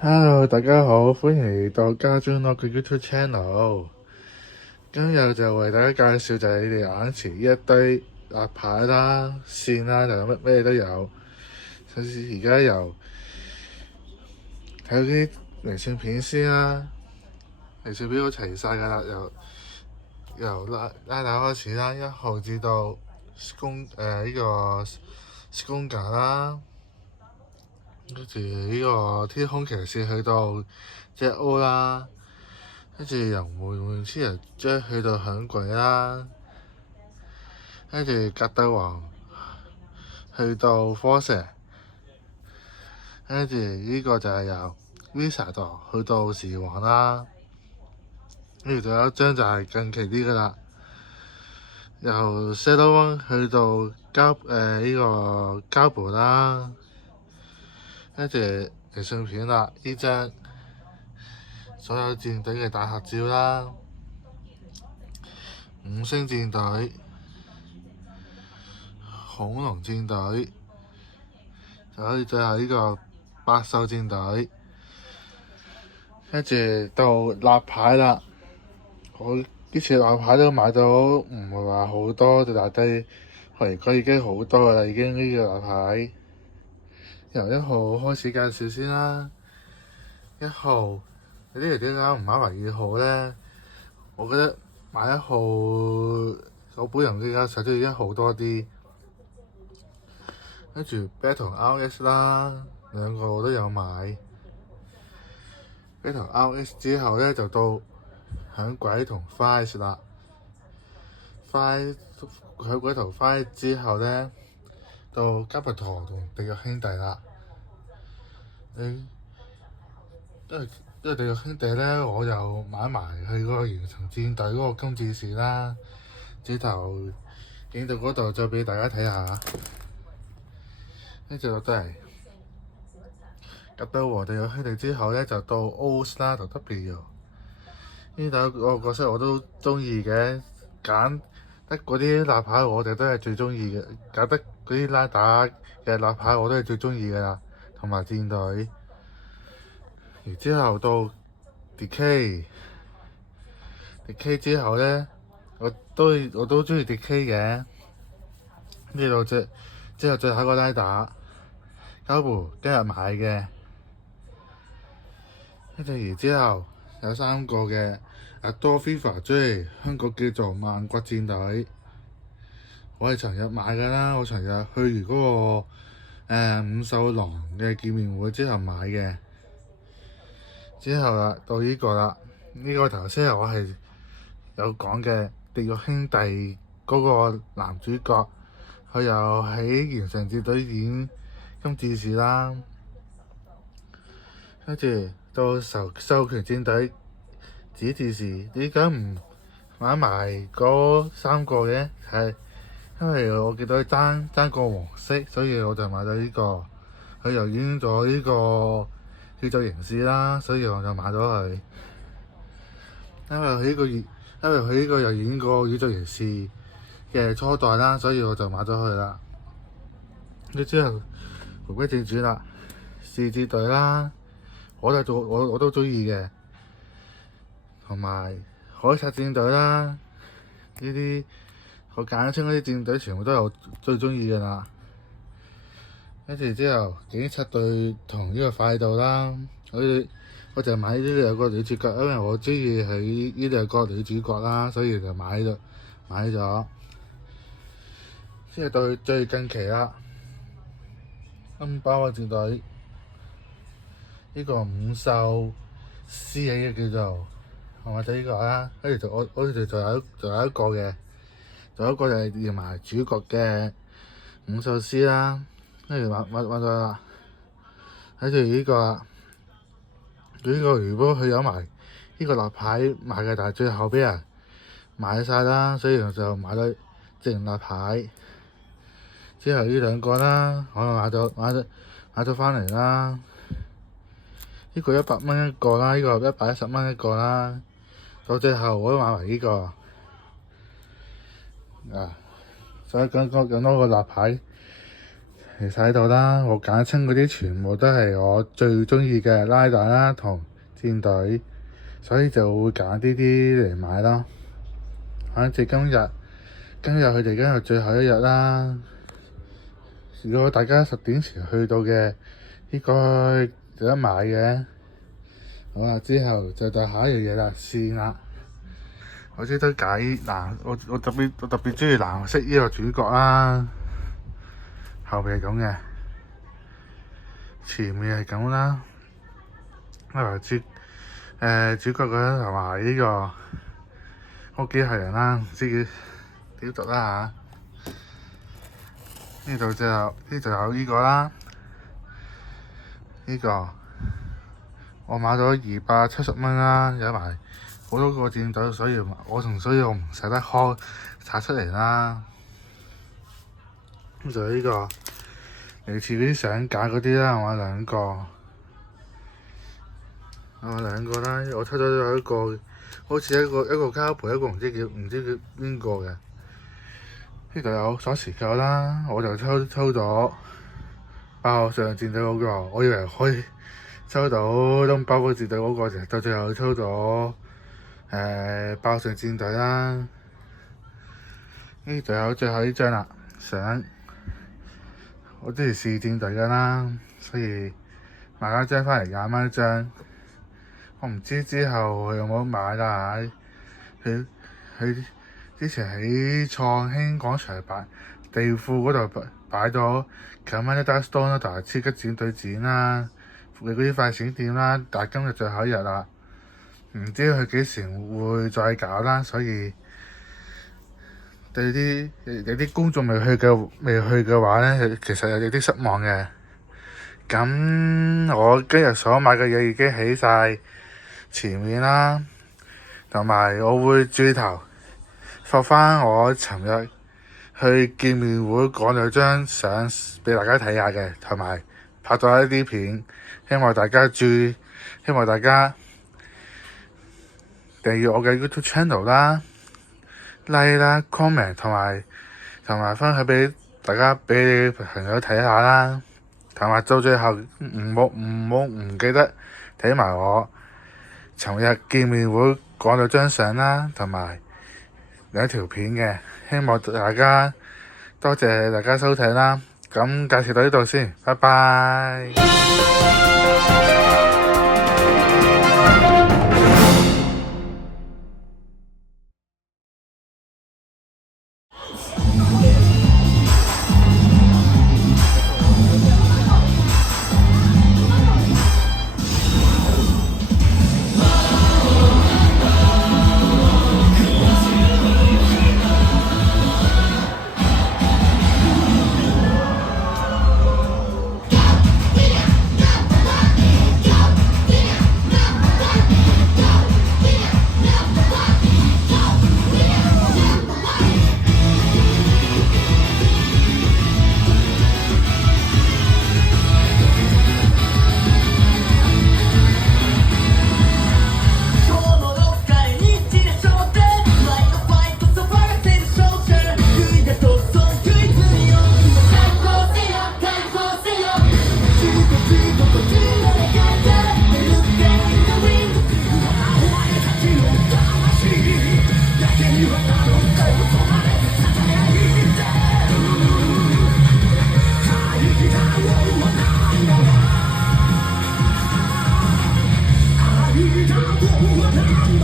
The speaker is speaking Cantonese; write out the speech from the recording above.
Hello，大家好，歡迎嚟到家中樂嘅 YouTube channel。今日就為大家介紹就係你哋眼前呢一堆立牌啦、線啦，就咩都有。甚至而家睇啲明信片先啦，明信片都齊晒㗎啦，由拉打開始啦，1號至到呢個 Skonger 啦，跟住呢個天空騎士去到 Jet-O 啦。跟住由門超人將去到響鬼啦，跟住格鬥王去到科石，跟住呢個就係由 Wizard 去到時王啦。跟住仲有一張就係近期啲噶啦，由 Shadow One 去到呢個膠布啦，跟住明信片啦，呢張所有戰隊嘅大合照啦，5星戰隊、恐龍戰隊，最後呢個百獸戰隊，跟住到立牌啦。我呢次立牌都買到唔係話好多，但係我而家已經好多噶啦，已經呢個立牌。由1號開始介紹先啦。1號，你呢條點解唔買埋2號咧？我覺得買1號，我本人比較實中意1號多啲。跟住 Battle RS 啦，兩個我都有買。Battle RS 之後咧就到響鬼同 Fire 啦。響鬼同 Fire 之後咧，到加布陀同地獄兄弟啦。因為地獄兄弟咧，我又買埋佢嗰個完成戰隊嗰個金戰士啦。轉頭影到嗰度再俾大家睇下。跟住都係格鬥王地獄兄弟之後咧，就到 O's 啦同 W。呢兩個角色我都中意嘅，揀得嗰啲立牌我哋都係最中意嘅，揀得嗰啲拉打嘅立牌我都係最中意㗎啦，同埋戰隊。然之後到 Decay 之後咧，我都中意 Decay 嘅。呢度之後最後一個拉打，膠布今日買嘅。跟住然之後有3個嘅 Adore FIFA J， 香港叫做萬國戰隊。我係尋日買㗎啦，我尋日去完嗰個五獸狼嘅見面會之後買嘅。之後啦，到呢個啦，呢個頭先我係有講嘅地獄兄弟嗰個男主角，佢又喺完成戰隊演金戰士啦。跟住到授權戰隊紫戰士，點解唔買埋嗰3個嘅？係因為我見到佢爭個黃色，所以我就買咗呢個。佢又演咗呢個宇宙刑事啦，所以我就買咗佢。因為佢呢個又演過宇宙刑事嘅初代啦，所以我就買咗佢啦。之後回歸正傳啦，獅子隊啦，我都中意嘅，同埋海賊戰隊啦，呢啲我簡稱嗰啲戰隊全部都係我最中意嘅啦。跟住之後警察隊同呢個快道啦，我就買呢兩個女主角，因為我中意佢呢兩個女主角啦，所以就買咗。之後到最近期啦，金巴嘅戰隊呢個五獸師嘅叫做，我買咗呢個啦。跟住我哋仲有一個嘅，仲有一個就係連埋主角嘅五獸師啦。跟住買咗啦，睇住呢個啦。呢個原本佢有埋呢個立牌賣嘅，但係最後俾人買晒啦，所以我就買咗正立牌。之後呢兩個啦，我買咗翻嚟啦。呢個100蚊一個啦，呢個110蚊一個啦。到最後我都買埋呢個。所以咁多個立牌你睇到啦，我揀親嗰啲全部都係我最中意嘅拉大啦同戰隊，所以就會揀呢啲嚟買咯。反正今日佢哋今日最後一日啦。如果大家10點前去到嘅，應該有得買嘅。好啦，之後就到下一樣嘢啦，線啦。我知得解嗱，我特別中意藍色呢個主角啦，後面係咁嘅，前面係咁啦。主角嘅同埋呢個機械人啦，唔知叫點讀啦嚇。呢度就有呢個啦，呢個我買咗270蚊啦，有埋好多個戰隊，所以我唔捨得開拆出嚟啦。咁就呢個類似嗰啲相架嗰啲啦，我買兩個啦。我抽咗有一個，好似一個膠盤，一個唔知叫邊個嘅。呢度有鎖匙扣啦，我就抽咗爆上戰隊嗰個，我以為可以抽到東爆個戰隊嗰個，到最後抽咗爆上戰隊啦。呢度有最後呢張啦，相我之前試戰隊㗎啦，所以買咗張翻嚟20蚊一張。我唔知之後佢有冇買啦嚇。佢之前喺創興廣場地庫嗰度擺咗9蚊一打 stone 啦，同埋超級戰隊展啦，嗰啲快閃店啦。但係今日最後一日啦，唔知佢幾時會再搞啦，所以對有啲觀眾未去嘅話咧，其實有啲失望嘅。咁我今日所買嘅嘢已經喺晒前面啦，同埋我會轉頭放翻我尋日去見面會講咗張相俾大家睇下嘅，同埋拍咗一啲片，希望大家訂閱我嘅 YouTube channel 啦、like 啦、comment 同埋分享俾大家俾你朋友睇下啦，同埋到最後唔記得睇埋我尋日見面會講咗張相啦，同埋2條片嘅，希望大家多謝大家收睇啦。咁介紹到呢度先，拜拜。爱过我难道